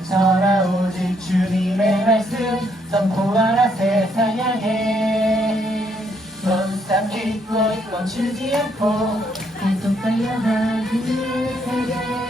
외쳐라 오직 주님의 말씀 선포하라 세상 향해 넌 믿고 멈추지 않고 계속 달려가 그 세계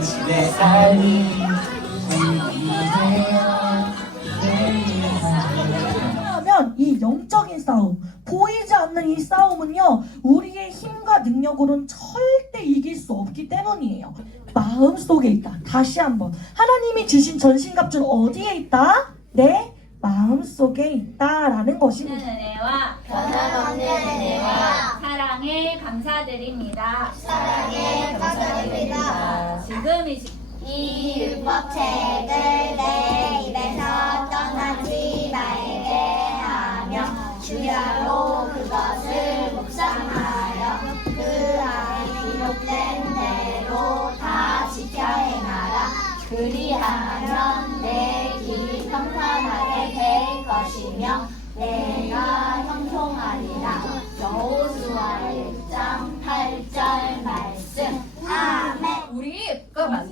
내일의 삶을 하면 이 영적인 싸움, 보이지 않는 이 싸움은요, 우리의 힘과 능력으로는 절대 이길 수 없기 때문이에요. 마음 속에 있다. 다시 한번. 하나님이 주신 전신갑주는 어디에 있다? 내 마음 속에 있다라는 것입니다. 변함없는 은혜와 감사드립니다. 사랑에 감사드립니다. 지금 이 시- 이 율법책을 내 입에서 떠나지 말게 하며 주야로 그것을 묵상하여 그 안에 기록된 대로 다 지켜 행하라 그리하면 내 길이 평탄하게 될 것이며 내가 형통하리라 여호수아 1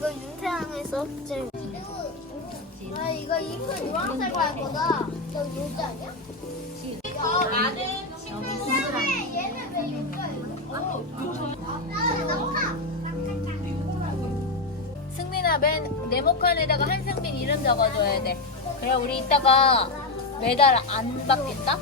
거 윤태양에서 지금 아 이거 잎은 노란색으로 할 거다 너 요지 아니야? 얘는 왜 요지야 승민아 맨 네모칸에다가 한승민 이름 적어줘야 돼. 그래 우리 이따가 메달 안 받겠다.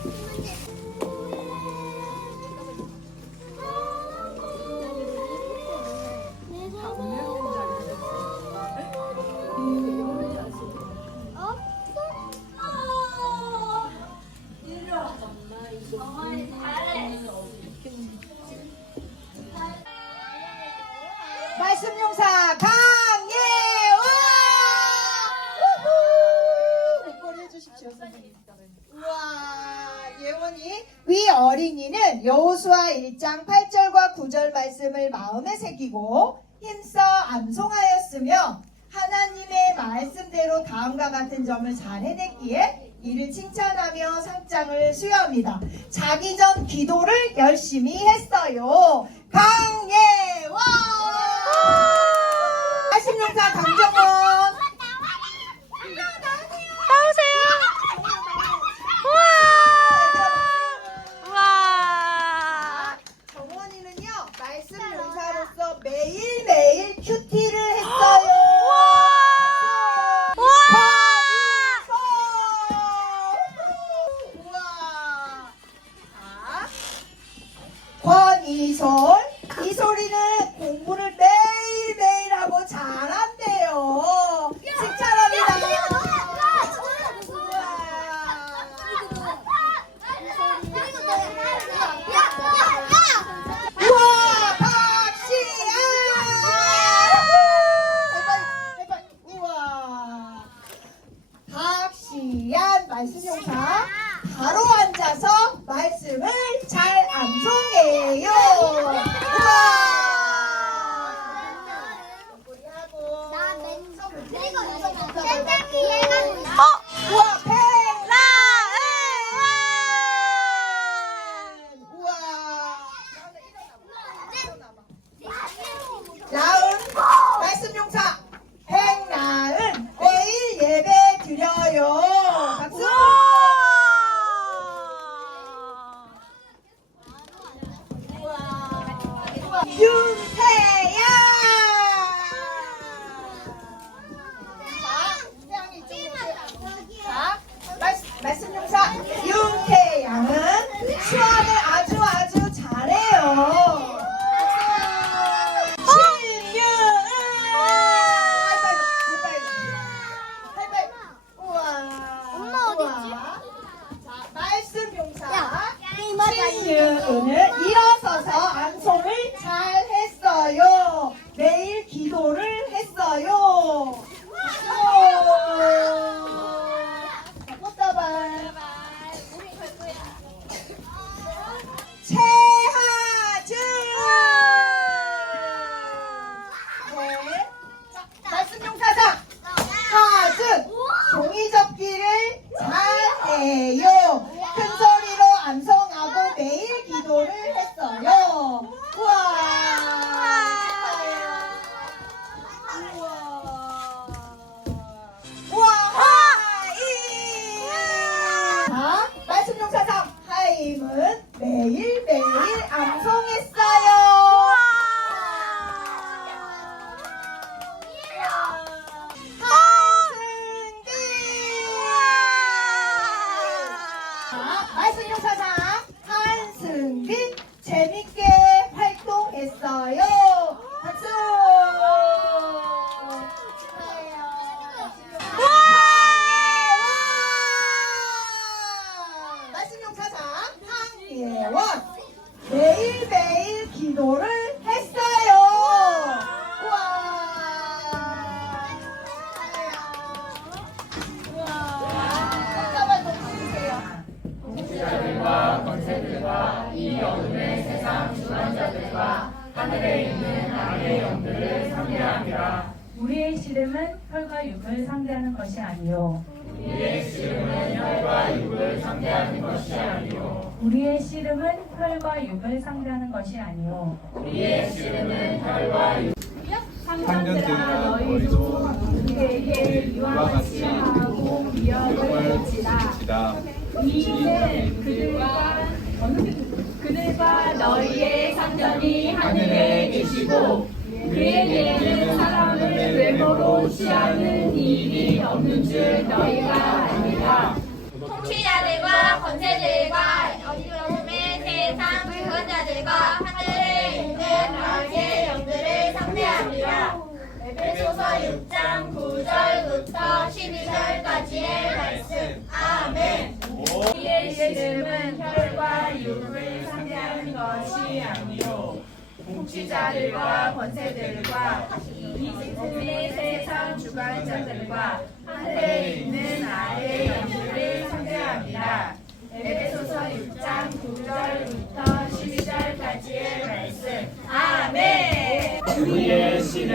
말씀 용사 강예원 우후! 목걸이 해주십시오 선생님 우와 예원이 위 어린이는 여호수아 1장 8절과 9절 말씀을 마음에 새기고 힘써 암송하였으며 하나님의 말씀대로 다음과 같은 점을 잘 해냈기에 이를 칭찬하며 상장을 수여합니다. 자기 전 기도를 열심히 했어요. 강예원! 말씀용사 강정원! 와. 정원이는요 말씀 용사로서 매일 매일 큐티를 했어요. 권이솔! 우와! 자, 권이솔 기도를 했어요. 우와. 우와. 우와. 하임. 자, 말씀용 사장 하임은 매일매일 암송했어요. 자, 말씀용 사장 한승빈 재밌게 활동했어요. 박수. 황예원. 말씀용 사장 황 예원 매일매일 기도를 했어요. 우와. 잠깐만 더 주세요. 우리의 씨름은 혈과 육을 상대하는 것이 아니요. 우리의 씨름은 혈과 육을 상대하는 것이 아니요. 우리의 씨름은 혈과 육을 상대하는 것이 아니요. 우리의 씨름은 혈과 육. 상전들아 너희도 그에게 이와 같이 하고 미역을 지라. 이제 그들과 그들과 너희의 상전이 하늘에 계시고 그에게는 사람을 외모로 취하는 일이 없는 줄 너희가 아니라 통치자들과 권세들과 주관자들과 하늘에 있는 악의 영들을 상대하리라. 에베소서 6장 9절부터 12절까지의 말씀. 아멘. 우리의 씨름은 혈과 육을 상대하는 것이 아니요 통치자들과 권세들과 이 세상 주관자들과 하늘에 있는 아의 영들을 상대합니다.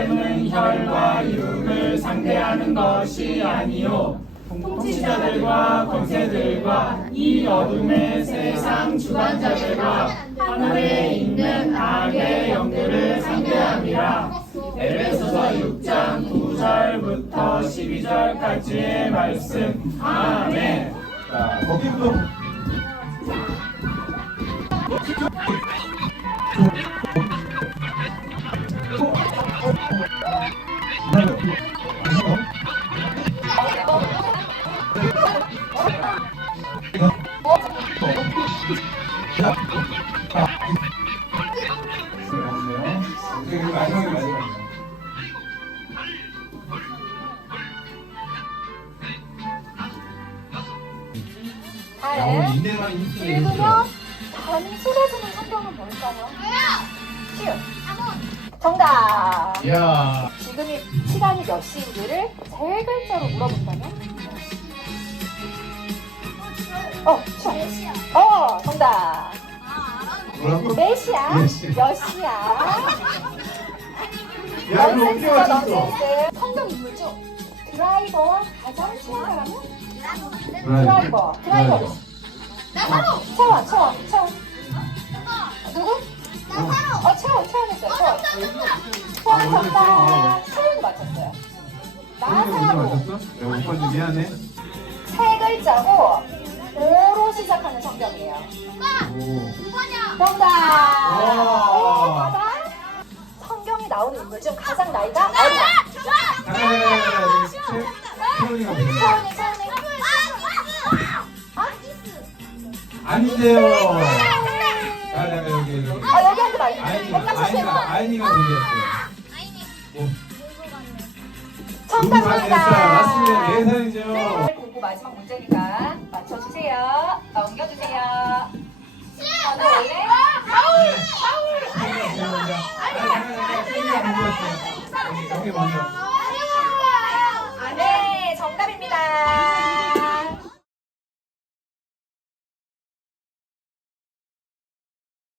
씨름은 혈과 육을 상대하는 것이 아니요. 통치자들과 권세들과 이 어둠의 세상 주관자들과 하늘에 있는 악의 영들을 상대함이라. 에베소서 6장 9절부터 12절까지의 말씀. 아멘. 자, 거기부터 인내만 힘쓰네. 밤이 쏟아지는 성경은 뭘까요? 정답. 야, 지금이 시간이 몇 시인지를 세 글자로 물어본다면? 어, 정답. 뭐라고? 몇 시야? 몇 시? 몇 시야? 야, 이거 어떻게 넌센스다, 맞췄어? 넌센스. 성경 인물 중 드라이버와 가장 친한 사람은? 드라이버. 드라이버. 나사로. 채원, 채원, 채원. 누구? 나사로. 어, 채원, 채원 했어요. 채원. 채원 정답. 채원이 맞췄어요. 나사로. 맞췄어? 야, 오빠 미안해. 세 글자고 오 로 시작하는 성경이에요. 오. 정답. 와. 오, 맞아. 성경이 나오는 인물 중 가장 나이가 어리다. 잠깐만, 잠깐만. 태연이가 뭐야? 채원이, 채원이. 아닌데요. 자, 잠깐 여기 여기. 아, 여기 한테 말해. 아이니가 아이니가 실수했어. 아이니가 문제였어요. 정답입니다. 맞습니다. 네 살이